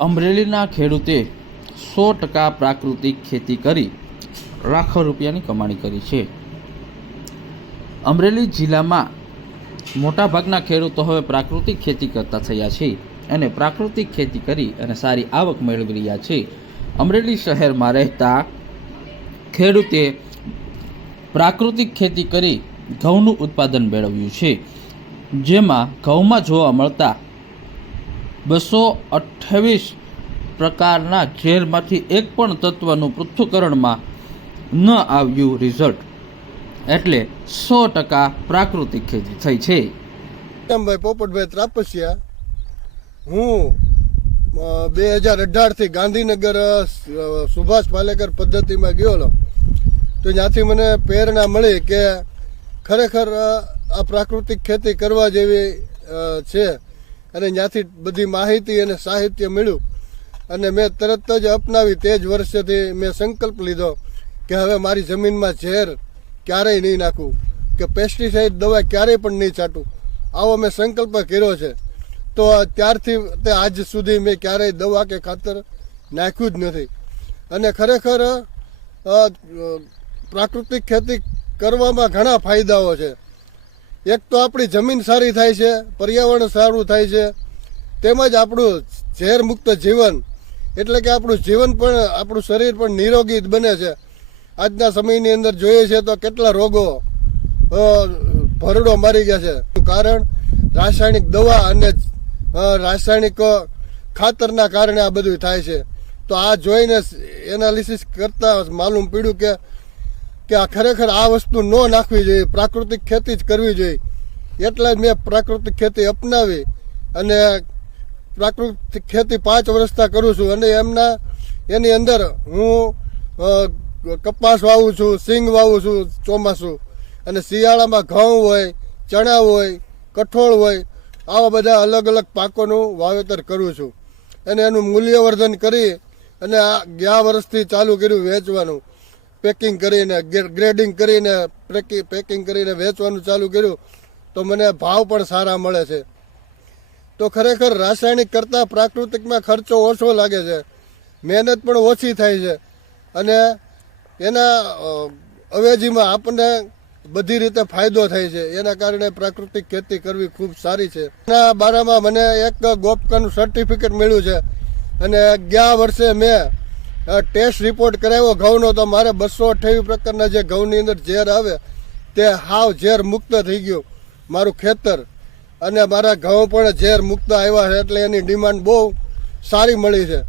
અમરેલીના ખેડૂતે 100% પ્રાકૃતિક ખેતી કરી લાખો રૂપિયાની કમાણી કરી છે। અમરેલી જિલ્લામાં મોટાભાગના ખેડૂતો હવે પ્રાકૃતિક ખેતી કરતા થયા છે અને પ્રાકૃતિક ખેતી કરી અને સારી આવક મેળવી રહ્યા છે। અમરેલી શહેરમાં રહેતા ખેડૂતે પ્રાકૃતિક ખેતી કરી ઘઉંનું ઉત્પાદન મેળવ્યું છે, જેમાં ઘઉંમાં જોવા મળતા 228 પ્રકારના ઝેરમાંથી એક પણ તત્વનું પૃથ્થકરણમાં ન આવ્યું રિઝલ્ટ, એટલે 100% પ્રાકૃતિક ખેતી થઈ છે। ભાઈ પોપટભાઈ ત્રાપસિયા, હું 2018થી ગાંધીનગર સુભાષ પાલેકર પદ્ધતિમાં ગયો, તો ત્યાંથી મને પ્રેરણા મળી કે ખરેખર આ પ્રાકૃતિક ખેતી કરવા જેવી છે, અને ત્યાંથી બધી માહિતી અને સાહિત્ય મળ્યું અને મેં તરત જ અપનાવી। તે જ વર્ષથી મેં સંકલ્પ લીધો કે હવે મારી જમીનમાં ઝેર ક્યારેય નહીં નાખવું, કે પેસ્ટિસાઇડ દવા ક્યારેય પણ નહીં છાંટું, આવો મેં સંકલ્પ કર્યો છે। તો ત્યારથી તે આજ સુધી મેં ક્યારેય દવા કે ખાતર નાખ્યું જ નથી। અને ખરેખર પ્રાકૃતિક ખેતી કરવામાં ઘણા ફાયદાઓ છે। એક તો આપણી જમીન સારી થાય છે, પર્યાવરણ સારું થાય છે, તેમજ આપણું ઝેર મુક્ત જીવન, એટલે કે આપણું જીવન પણ, આપણું શરીર પણ નિરોગી બને છે। આજના સમયની અંદર જોઈએ છે તો કેટલા રોગો ભરડો મારી ગયા છે, કારણ રાસાયણિક દવા અને રાસાયણિક ખાતરના કારણે આ બધું થાય છે। તો આ જોઈને એનાલિસિસ કરતા માલુમ પડ્યું કે આ ખરેખર આ વસ્તુ ન નાખવી જોઈએ, પ્રાકૃતિક ખેતી જ કરવી જોઈએ। એટલે જ મેં પ્રાકૃતિક ખેતી અપનાવી અને પ્રાકૃતિક ખેતી 5 વર્ષથી કરું છું। અને એની અંદર હું કપાસ વાવું છું, સિંગ વાવું છું ચોમાસું, અને શિયાળામાં ઘઉં હોય, ચણા હોય, કઠોળ હોય, આવા બધા અલગ અલગ પાકોનું વાવેતર કરું છું। અને એનું મૂલ્યવર્ધન કરી અને આ ગયા વર્ષથી ચાલુ કર્યું વેચવાનું, પેકિંગ કરીને, ગ્રેડિંગ કરીને, પેકિંગ કરીને વેચવાનું ચાલુ કર્યું, તો મને ભાવ પણ સારા મળે છે। તો ખરેખર રાસાયણિક કરતાં પ્રાકૃતિકમાં ખર્ચો ઓછો લાગે છે, મહેનત પણ ઓછી થાય છે, અને એના અવેજીમાં આપણને બધી રીતે ફાયદો થાય છે। એના કારણે પ્રાકૃતિક ખેતી કરવી ખૂબ સારી છે। એના બારામાં મને એક ગોપકાનું સર્ટિફિકેટ મળ્યું છે, અને ગયા વર્ષે મેં ટેસ્ટ રિપોર્ટ કરાવ્યો ઘઉંનો, તો મારે 228 પ્રકારના જે ઘઉંની અંદર ઝેર આવે તે હાવ ઝેર મુક્ત થઈ ગયું મારું ખેતર, અને મારા ઘઉં પણ ઝેર મુક્ત આવ્યા છે, એટલે એની ડિમાન્ડ બહુ સારી મળી છે।